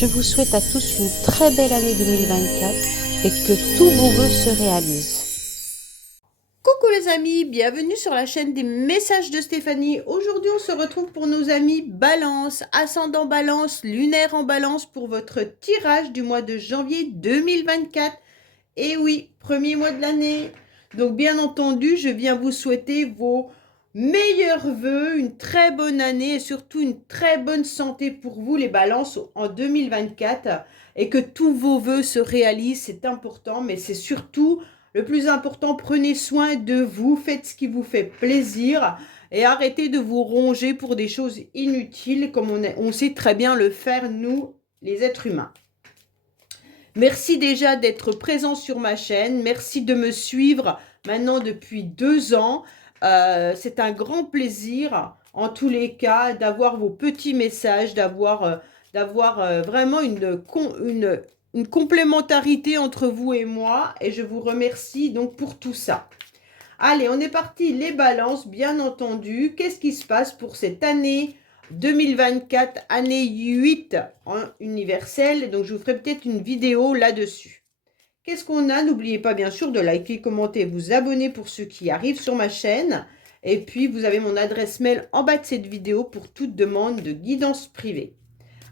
Je vous souhaite à tous une très belle année 2024 et que tous vos vœux se réalisent. Coucou les amis, bienvenue sur la chaîne des messages de Stéphanie. Aujourd'hui, on se retrouve pour nos amis Balance, ascendant Balance, lunaire en Balance pour votre tirage du mois de janvier 2024. Et oui, premier mois de l'année. Donc bien entendu, je viens vous souhaiter vos meilleurs vœux, une très bonne année et surtout une très bonne santé pour vous les balances en 2024 et que tous vos vœux se réalisent, c'est important, mais c'est surtout le plus important, prenez soin de vous, faites ce qui vous fait plaisir et arrêtez de vous ronger pour des choses inutiles comme on sait très bien le faire nous, les êtres humains. Merci déjà d'être présent sur ma chaîne. Merci de me suivre maintenant depuis 2 ans. C'est un grand plaisir, en tous les cas, d'avoir vos petits messages, d'avoir vraiment une complémentarité entre vous et moi. Et je vous remercie donc pour tout ça. Allez, on est parti. Les balances, bien entendu. Qu'est-ce qui se passe pour cette année 2024, année 8 en universel. Donc, je vous ferai peut-être une vidéo là-dessus. Qu'est-ce qu'on a? N'oubliez pas, bien sûr, de liker, commenter, vous abonner pour ceux qui arrivent sur ma chaîne. Et puis, vous avez mon adresse mail en bas de cette vidéo pour toute demande de guidance privée.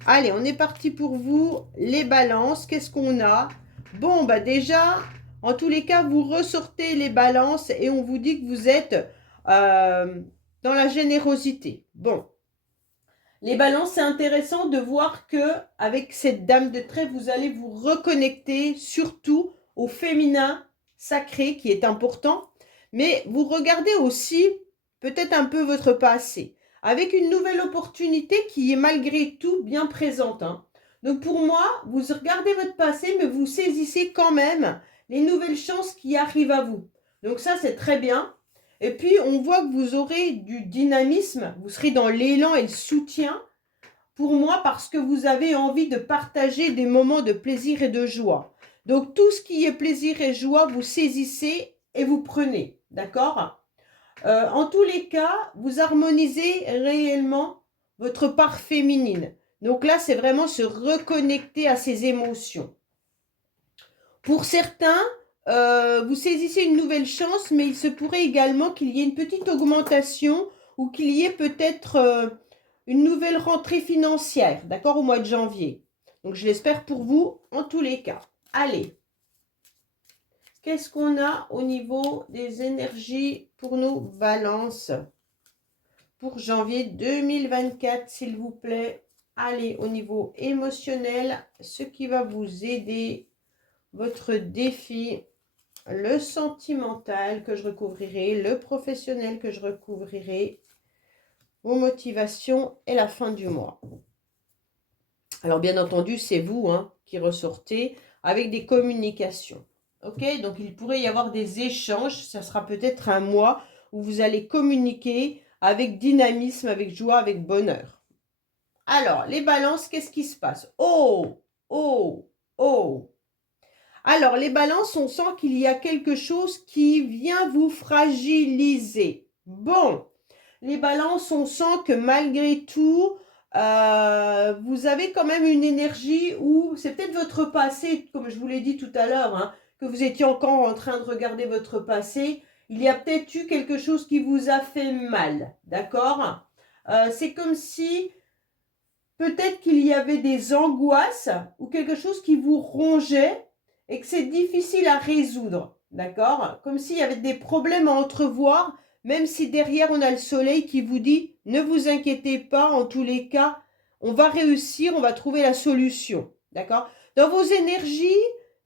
Allez, on est parti pour vous. Les balances, qu'est-ce qu'on a? Bon, bah déjà, en tous les cas, vous ressortez les balances et on vous dit que vous êtes dans la générosité. Bon. Les balances, c'est intéressant de voir que avec cette dame de trait, vous allez vous reconnecter surtout au féminin sacré qui est important. Mais vous regardez aussi peut-être un peu votre passé avec une nouvelle opportunité qui est malgré tout bien présente. Donc pour moi, vous regardez votre passé, mais vous saisissez quand même les nouvelles chances qui arrivent à vous. Donc ça, c'est très bien. Et puis, on voit que vous aurez du dynamisme, vous serez dans l'élan et le soutien, pour moi, parce que vous avez envie de partager des moments de plaisir et de joie. Donc, tout ce qui est plaisir et joie, vous saisissez et vous prenez, d'accord? En tous les cas, vous harmonisez réellement votre part féminine. Donc là, c'est vraiment se reconnecter à ses émotions. Pour certains, vous saisissez une nouvelle chance, mais il se pourrait également qu'il y ait une petite augmentation ou qu'il y ait peut-être une nouvelle rentrée financière, d'accord, au mois de janvier. Donc, je l'espère pour vous en tous les cas. Allez, qu'est-ce qu'on a au niveau des énergies pour nos balances pour janvier 2024, s'il vous plaît? Allez, au niveau émotionnel, ce qui va vous aider, votre défi, le sentimental que je recouvrirai, le professionnel que je recouvrirai, vos motivations et la fin du mois. Alors, bien entendu, c'est vous qui ressortez avec des communications. Ok, donc il pourrait y avoir des échanges. Ça sera peut-être un mois où vous allez communiquer avec dynamisme, avec joie, avec bonheur. Alors, les balances, qu'est-ce qui se passe? Oh, oh, oh. Alors, les balances, on sent qu'il y a quelque chose qui vient vous fragiliser. Bon, les balances, on sent que malgré tout, vous avez quand même une énergie où c'est peut-être votre passé, comme je vous l'ai dit tout à l'heure, que vous étiez encore en train de regarder votre passé. Il y a peut-être eu quelque chose qui vous a fait mal, d'accord? C'est comme si peut-être qu'il y avait des angoisses ou quelque chose qui vous rongeait et que c'est difficile à résoudre, d'accord? Comme s'il y avait des problèmes à entrevoir, même si derrière on a le soleil qui vous dit « Ne vous inquiétez pas, en tous les cas, on va réussir, on va trouver la solution. » D'accord? Dans vos énergies,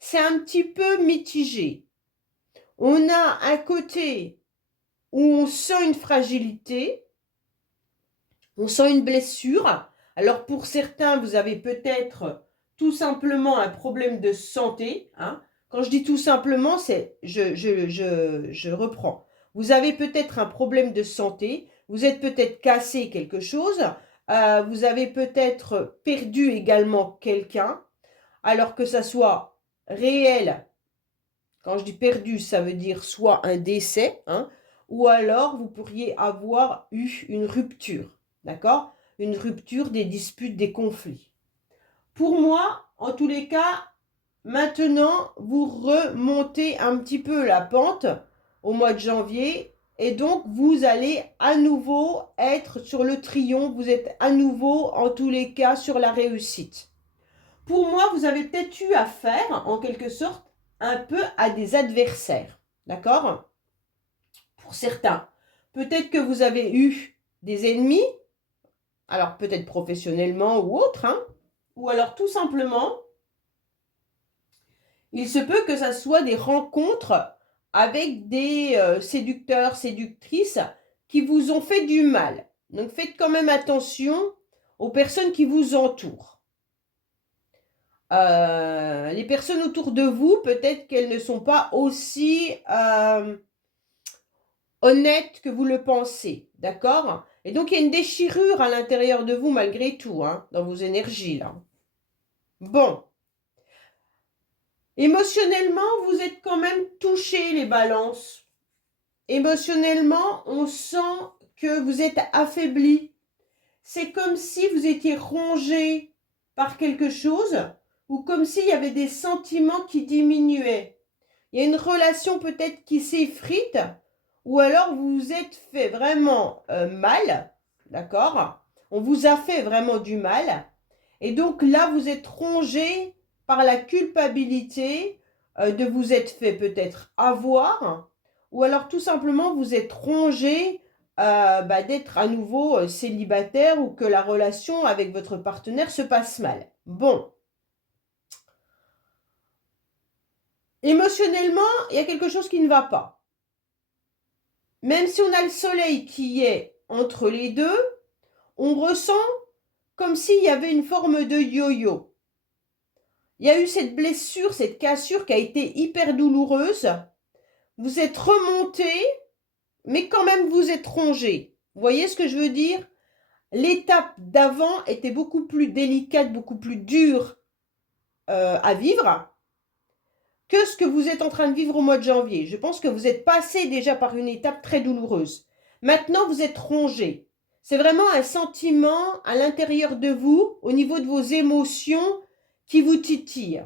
c'est un petit peu mitigé. On a un côté où on sent une fragilité, on sent une blessure. Alors pour certains, vous avez peut-être tout simplement un problème de santé. Quand je dis tout simplement, c'est je reprends. Vous avez peut-être un problème de santé, vous êtes peut-être cassé quelque chose, vous avez peut-être perdu également quelqu'un, alors que ça soit réel. Quand je dis perdu, ça veut dire soit un décès, ou alors vous pourriez avoir eu une rupture, d'accord? Une rupture, des disputes, des conflits. Pour moi, en tous les cas, maintenant, vous remontez un petit peu la pente au mois de janvier et donc vous allez à nouveau être sur le triomphe, vous êtes à nouveau en tous les cas sur la réussite. Pour moi, vous avez peut-être eu affaire, en quelque sorte, un peu à des adversaires, d'accord? Pour certains, peut-être que vous avez eu des ennemis, alors peut-être professionnellement ou autre, hein, ou alors tout simplement, il se peut que ça soit des rencontres avec des séducteurs, séductrices qui vous ont fait du mal. Donc faites quand même attention aux personnes qui vous entourent. Les personnes autour de vous, peut-être qu'elles ne sont pas aussi honnêtes que vous le pensez, d'accord? Et donc il y a une déchirure à l'intérieur de vous malgré tout, hein, dans vos énergies là. Bon. Émotionnellement, vous êtes quand même touchés, les balances. Émotionnellement, on sent que vous êtes affaiblis. C'est comme si vous étiez rongé par quelque chose ou comme s'il y avait des sentiments qui diminuaient. Il y a une relation peut-être qui s'effrite ou alors vous vous êtes fait vraiment mal, d'accord? On vous a fait vraiment du mal et donc là, vous êtes rongé par la culpabilité de vous être fait peut-être avoir ou alors tout simplement vous êtes rongé d'être à nouveau célibataire ou que la relation avec votre partenaire se passe mal. Bon. Émotionnellement, il y a quelque chose qui ne va pas. Même si on a le soleil qui est entre les deux, on ressent comme s'il y avait une forme de yo-yo. Il y a eu cette blessure, cette cassure qui a été hyper douloureuse. Vous êtes remonté, mais quand même vous êtes rongé. Vous voyez ce que je veux dire? L'étape d'avant était beaucoup plus délicate, beaucoup plus dure à vivre que ce que vous êtes en train de vivre au mois de janvier. Je pense que vous êtes passé déjà par une étape très douloureuse. Maintenant, vous êtes rongé. C'est vraiment un sentiment à l'intérieur de vous, au niveau de vos émotions, qui vous titille.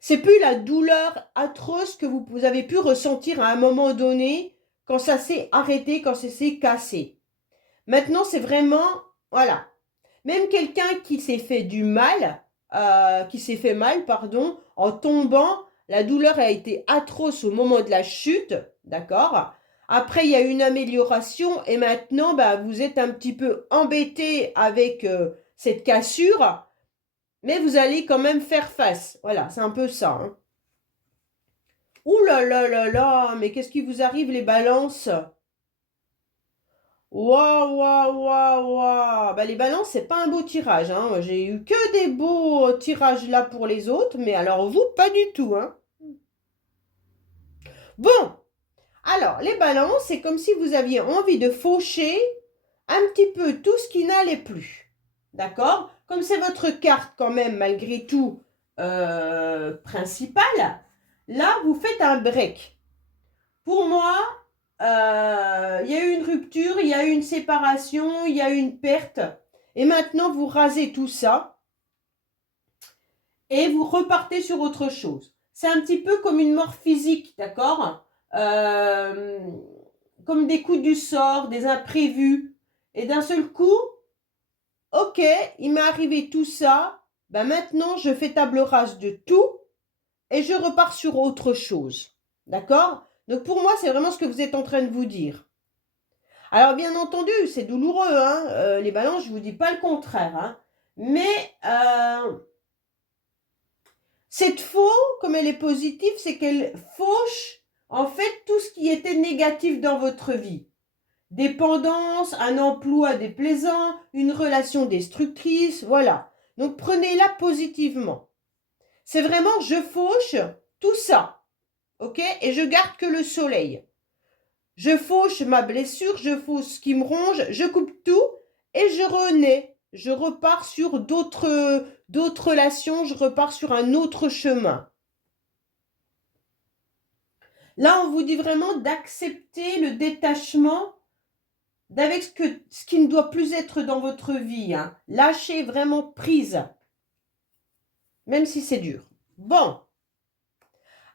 C'est plus la douleur atroce que vous avez pu ressentir à un moment donné, quand ça s'est arrêté, quand ça s'est cassé. Maintenant, c'est vraiment, voilà. Même quelqu'un qui s'est fait du mal, pardon, en tombant, la douleur a été atroce au moment de la chute, d'accord? Après, il y a une amélioration et maintenant, vous êtes un petit peu embêté avec cette cassure, mais vous allez quand même faire face. Voilà, c'est un peu ça. Hein. Ouh là là là là, mais qu'est-ce qui vous arrive, les balances? Waouh, waouh, waouh, waouh. Les balances, c'est pas un beau tirage. Hein. J'ai eu que des beaux tirages là pour les autres, mais alors vous, pas du tout. Hein. Bon, alors les balances, c'est comme si vous aviez envie de faucher un petit peu tout ce qui n'allait plus. D'accord? Comme c'est votre carte quand même, malgré tout, principale, là, vous faites un break. Pour moi, il y a eu une rupture, il y a eu une séparation, il y a eu une perte. Et maintenant, vous rasez tout ça et vous repartez sur autre chose. C'est un petit peu comme une mort physique, d'accord? Comme des coups du sort, des imprévus. Et d'un seul coup, ok, il m'est arrivé tout ça. Maintenant, je fais table rase de tout et je repars sur autre chose. D'accord? Donc pour moi, c'est vraiment ce que vous êtes en train de vous dire. Alors bien entendu, c'est douloureux, hein, les balances, je ne vous dis pas le contraire. Hein, mais cette faux, comme elle est positive, c'est qu'elle fauche en fait tout ce qui était négatif dans votre vie. Dépendance, un emploi déplaisant, une relation destructrice, voilà. Donc prenez-la positivement. C'est vraiment, je fauche tout ça, ok? Et je garde que le soleil. Je fauche ma blessure, je fauche ce qui me ronge, je coupe tout et je renais. Je repars sur d'autres relations, je repars sur un autre chemin. Là, on vous dit vraiment d'accepter le détachement d'avec ce qui ne doit plus être dans votre vie. Hein. Lâchez vraiment prise, même si c'est dur. Bon.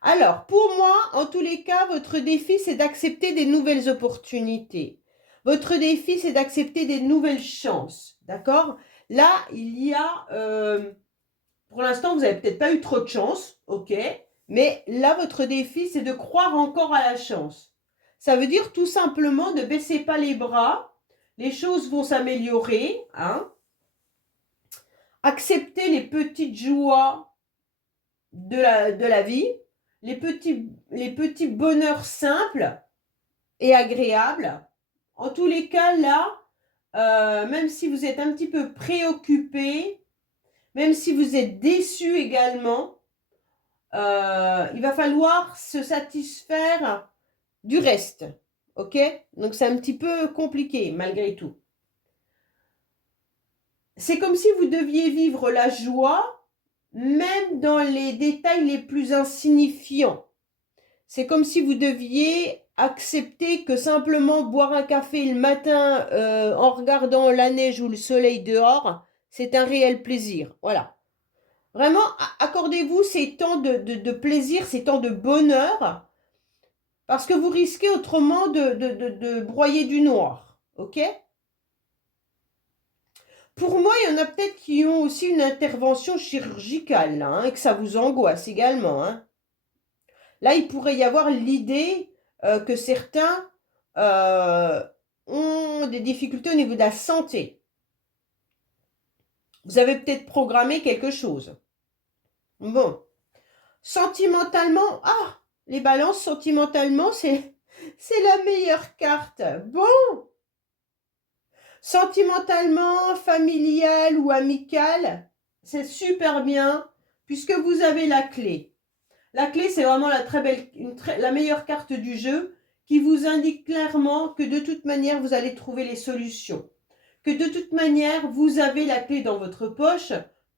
Alors, pour moi, en tous les cas, votre défi, c'est d'accepter des nouvelles opportunités. Votre défi, c'est d'accepter des nouvelles chances. D'accord? Là, il y a... pour l'instant, vous n'avez peut-être pas eu trop de chance, ok? Mais là, votre défi, c'est de croire encore à la chance. Ça veut dire tout simplement ne baissez pas les bras. Les choses vont s'améliorer. Hein? Acceptez les petites joies de la vie, les petits bonheurs simples et agréables. En tous les cas, là, même si vous êtes un petit peu préoccupé, même si vous êtes déçu également, il va falloir se satisfaire du reste. Ok? Donc, c'est un petit peu compliqué, malgré tout. C'est comme si vous deviez vivre la joie, même dans les détails les plus insignifiants. C'est comme si vous deviez accepter que simplement boire un café le matin en regardant la neige ou le soleil dehors, c'est un réel plaisir. Voilà. Vraiment, accordez-vous ces temps de plaisir, ces temps de bonheur, parce que vous risquez autrement de broyer du noir. Ok? Pour moi, il y en a peut-être qui ont aussi une intervention chirurgicale, là, hein, et que ça vous angoisse également. Hein. Là, il pourrait y avoir l'idée que certains ont des difficultés au niveau de la santé. Vous avez peut-être programmé quelque chose. Bon. Sentimentalement, les balances, sentimentalement, c'est la meilleure carte. Bon. Sentimentalement, familial ou amical, c'est super bien puisque vous avez la clé. La clé, c'est vraiment la meilleure carte du jeu qui vous indique clairement que de toute manière, vous allez trouver les solutions. Que de toute manière, vous avez la clé dans votre poche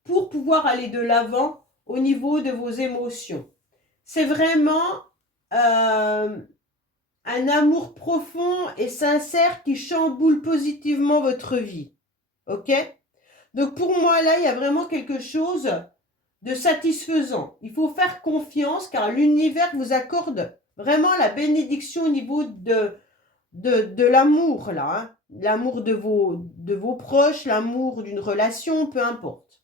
pour pouvoir aller de l'avant au niveau de vos émotions. C'est vraiment un amour profond et sincère qui chamboule positivement votre vie. Ok? Donc pour moi, là, il y a vraiment quelque chose de satisfaisant. Il faut faire confiance car l'univers vous accorde vraiment la bénédiction au niveau de l'amour, là. Hein. L'amour de vos proches, l'amour d'une relation, peu importe.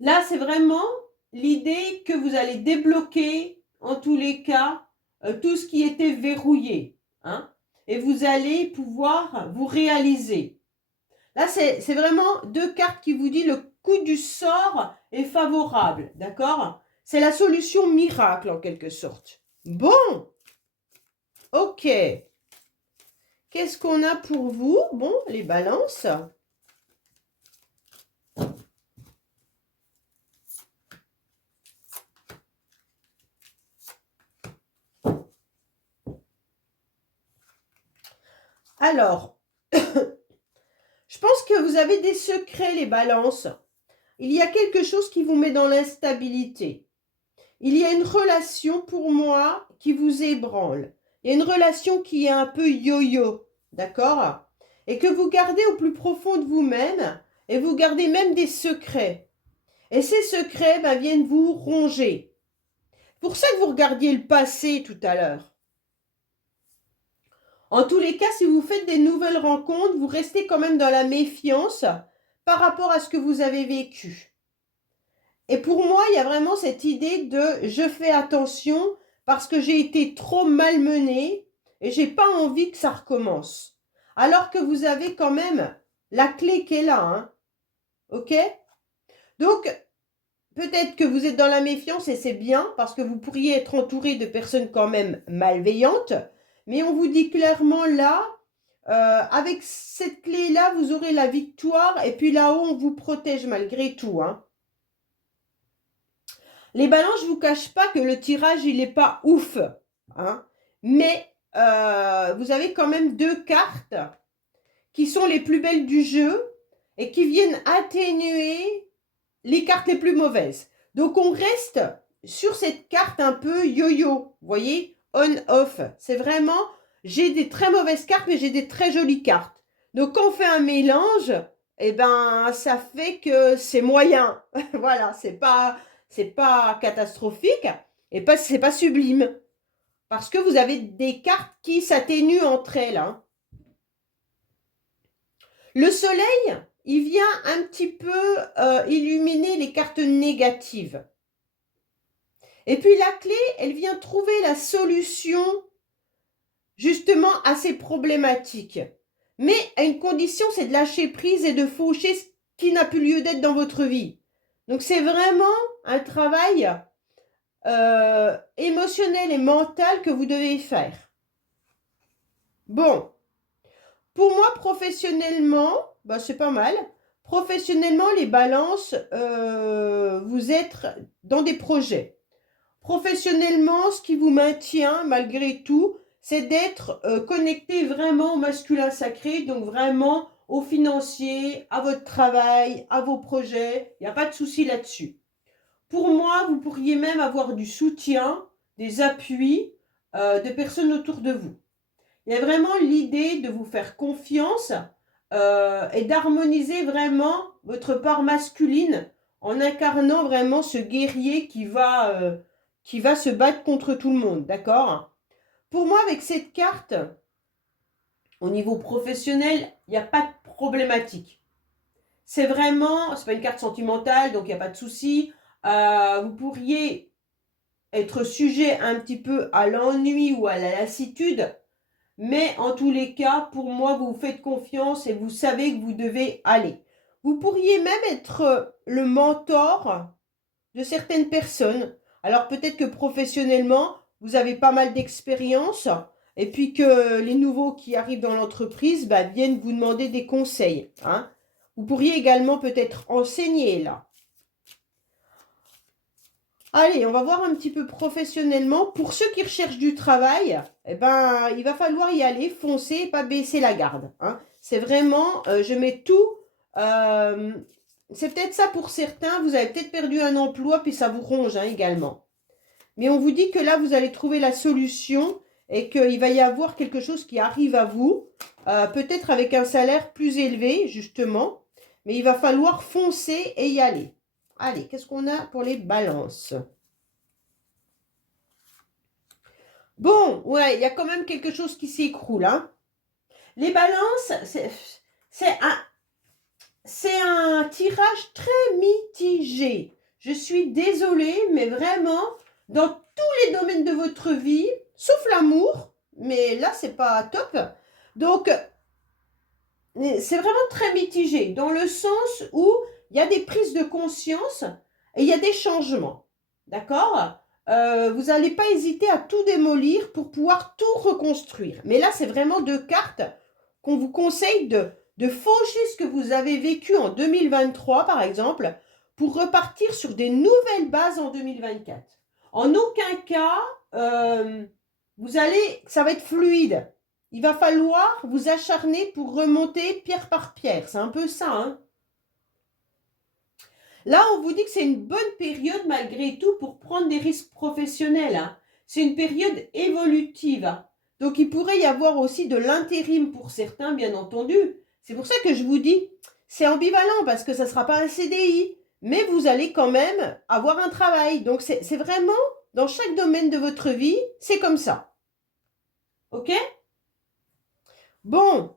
Là, c'est vraiment l'idée que vous allez débloquer, en tous les cas, tout ce qui était verrouillé. Hein, et vous allez pouvoir vous réaliser. Là, c'est vraiment deux cartes qui vous disent le coup du sort est favorable. D'accord? C'est la solution miracle, en quelque sorte. Bon. Ok. Qu'est-ce qu'on a pour vous? Bon, les balances. Alors, je pense que vous avez des secrets, les balances. Il y a quelque chose qui vous met dans l'instabilité. Il y a une relation, pour moi, qui vous ébranle. Il y a une relation qui est un peu yo-yo, d'accord? Et que vous gardez au plus profond de vous-même, et vous gardez même des secrets. Et ces secrets viennent vous ronger. Pour ça que vous regardiez le passé tout à l'heure. En tous les cas, si vous faites des nouvelles rencontres, vous restez quand même dans la méfiance par rapport à ce que vous avez vécu. Et pour moi, il y a vraiment cette idée de je fais attention parce que j'ai été trop malmenée et j'ai pas envie que ça recommence. Alors que vous avez quand même la clé qui est là. Hein. Ok? Donc, peut-être que vous êtes dans la méfiance et c'est bien parce que vous pourriez être entouré de personnes quand même malveillantes. Mais on vous dit clairement là, avec cette clé-là, vous aurez la victoire. Et puis là-haut, on vous protège malgré tout. Hein. Les balances, je ne vous cache pas que le tirage, il n'est pas ouf. Hein. Mais vous avez quand même deux cartes qui sont les plus belles du jeu et qui viennent atténuer les cartes les plus mauvaises. Donc, on reste sur cette carte un peu yo-yo. Vous voyez? On-off. C'est vraiment j'ai des très mauvaises cartes, mais j'ai des très jolies cartes. Donc, quand on fait un mélange, eh ben, ça fait que c'est moyen. Voilà, c'est pas catastrophique et c'est pas sublime. Parce que vous avez des cartes qui s'atténuent entre elles, hein. Le soleil, il vient un petit peu illuminer les cartes négatives. Et puis la clé, elle vient trouver la solution justement à ces problématiques. Mais à une condition, c'est de lâcher prise et de faucher ce qui n'a plus lieu d'être dans votre vie. Donc c'est vraiment un travail émotionnel et mental que vous devez faire. Bon, pour moi, professionnellement, bah, c'est pas mal. Professionnellement, les balances, vous êtes dans des projets. Professionnellement, ce qui vous maintient, malgré tout, c'est d'être connecté vraiment au masculin sacré, donc vraiment au financier, à votre travail, à vos projets. Il n'y a pas de souci là-dessus. Pour moi, vous pourriez même avoir du soutien, des appuis de personnes autour de vous. Il y a vraiment l'idée de vous faire confiance et d'harmoniser vraiment votre part masculine en incarnant vraiment ce guerrier qui va se battre contre tout le monde, d'accord? Pour moi, avec cette carte, au niveau professionnel, il n'y a pas de problématique. C'est vraiment, c'est pas une carte sentimentale, donc il n'y a pas de souci. Vous pourriez être sujet un petit peu à l'ennui ou à la lassitude, mais en tous les cas, pour moi, vous vous faites confiance et vous savez que vous devez aller. Vous pourriez même être le mentor de certaines personnes. Alors peut-être que professionnellement, vous avez pas mal d'expérience et puis que les nouveaux qui arrivent dans l'entreprise viennent vous demander des conseils, hein. Vous pourriez également peut-être enseigner là. Allez, on va voir un petit peu professionnellement. Pour ceux qui recherchent du travail, eh ben, il va falloir y aller, foncer et pas baisser la garde, hein. C'est vraiment, je mets tout. C'est peut-être ça pour certains. Vous avez peut-être perdu un emploi, puis ça vous ronge, hein, également. Mais on vous dit que là, vous allez trouver la solution et qu'il va y avoir quelque chose qui arrive à vous, peut-être avec un salaire plus élevé, justement. Mais il va falloir foncer et y aller. Allez, qu'est-ce qu'on a pour les balances? Bon, ouais, il y a quand même quelque chose qui s'écroule, hein. Les balances, c'est un tirage très mitigé. Je suis désolée, mais vraiment, dans tous les domaines de votre vie, sauf l'amour, mais là, c'est pas top. Donc, c'est vraiment très mitigé, dans le sens où il y a des prises de conscience et il y a des changements. D'accord? Vous n'allez pas hésiter à tout démolir pour pouvoir tout reconstruire. Mais là, c'est vraiment deux cartes qu'on vous conseille de faucher ce que vous avez vécu en 2023, par exemple, pour repartir sur des nouvelles bases en 2024. En aucun cas, ça va être fluide. Il va falloir vous acharner pour remonter pierre par pierre. C'est un peu ça, hein. Là, on vous dit que c'est une bonne période malgré tout pour prendre des risques professionnels, hein. C'est une période évolutive. Donc, il pourrait y avoir aussi de l'intérim pour certains, bien entendu. C'est pour ça que je vous dis, c'est ambivalent parce que ça ne sera pas un CDI, mais vous allez quand même avoir un travail. Donc, c'est vraiment, dans chaque domaine de votre vie, c'est comme ça. OK? Bon.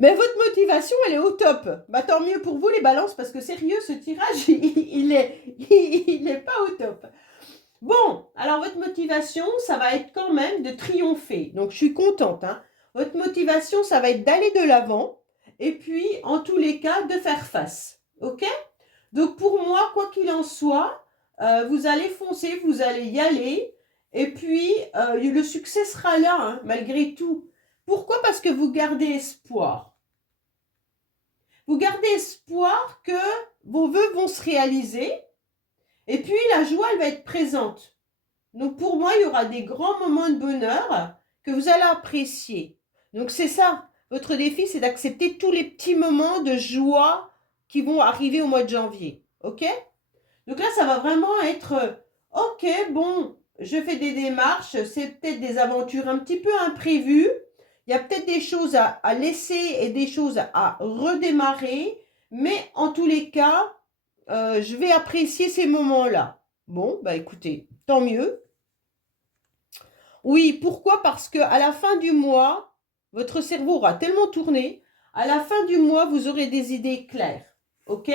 Mais votre motivation, elle est au top. Tant mieux pour vous les balances, parce que sérieux, ce tirage, il est pas au top. Bon, alors votre motivation, ça va être quand même de triompher. Donc je suis contente, hein. Votre motivation, ça va être d'aller de l'avant. Et puis, en tous les cas, de faire face. OK? Donc pour moi, quoi qu'il en soit, vous allez foncer, vous allez y aller. Et puis, le succès sera là, hein, malgré tout. Pourquoi? Parce que vous gardez espoir. Vous gardez espoir que vos vœux vont se réaliser. Et puis, la joie, elle va être présente. Donc, pour moi, il y aura des grands moments de bonheur que vous allez apprécier. Donc, c'est ça. Votre défi, c'est d'accepter tous les petits moments de joie qui vont arriver au mois de janvier. OK? Donc là, ça va vraiment être, OK, bon, je fais des démarches, c'est peut-être des aventures un petit peu imprévues. Il y a peut-être des choses à laisser et des choses à redémarrer. Mais en tous les cas, je vais apprécier ces moments-là. Bon, bah écoutez, tant mieux. Oui, pourquoi? Parce qu'à la fin du mois, votre cerveau aura tellement tourné, à la fin du mois, vous aurez des idées claires. OK?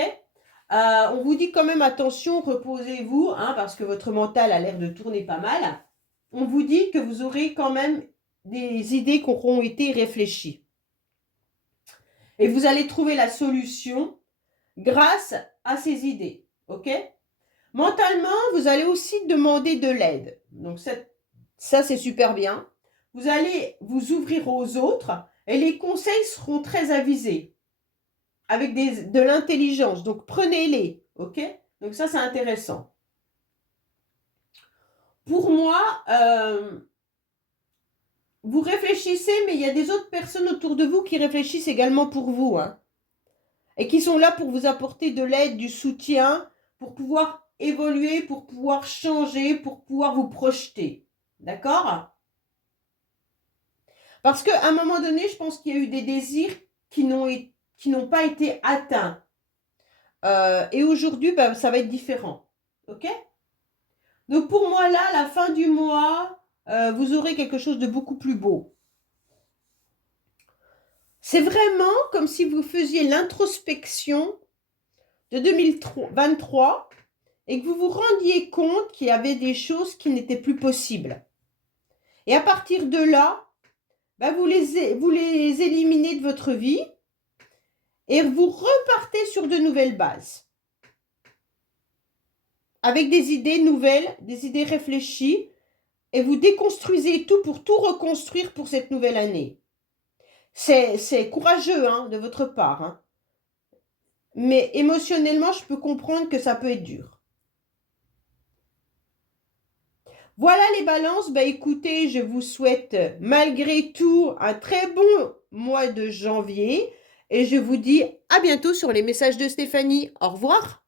On vous dit quand même attention, reposez-vous, hein, parce que votre mental a l'air de tourner pas mal. On vous dit que vous aurez quand même des idées qui auront été réfléchies. Et vous allez trouver la solution grâce à ces idées. OK? Mentalement, vous allez aussi demander de l'aide. Donc, ça, c'est super bien. Vous allez vous ouvrir aux autres et les conseils seront très avisés avec de l'intelligence. Donc, prenez-les. OK? Donc, ça, c'est intéressant. Pour moi, vous réfléchissez, mais il y a des autres personnes autour de vous qui réfléchissent également pour vous, hein, et qui sont là pour vous apporter de l'aide, du soutien, pour pouvoir évoluer, pour pouvoir changer, pour pouvoir vous projeter. D'accord? Parce qu'à un moment donné, je pense qu'il y a eu des désirs qui n'ont pas été atteints. Et aujourd'hui, ben, ça va être différent. OK? Donc pour moi, là, à la fin du mois, vous aurez quelque chose de beaucoup plus beau. C'est vraiment comme si vous faisiez l'introspection de 2023 et que vous vous rendiez compte qu'il y avait des choses qui n'étaient plus possibles. Et à partir de là, ben vous les éliminez de votre vie et vous repartez sur de nouvelles bases. Avec des idées nouvelles, des idées réfléchies, et vous déconstruisez tout pour tout reconstruire pour cette nouvelle année. C'est courageux, hein, de votre part, hein. Mais émotionnellement, je peux comprendre que ça peut être dur. Voilà les balances. Bah écoutez, je vous souhaite malgré tout un très bon mois de janvier. Et je vous dis à bientôt sur les messages de Stéphanie. Au revoir.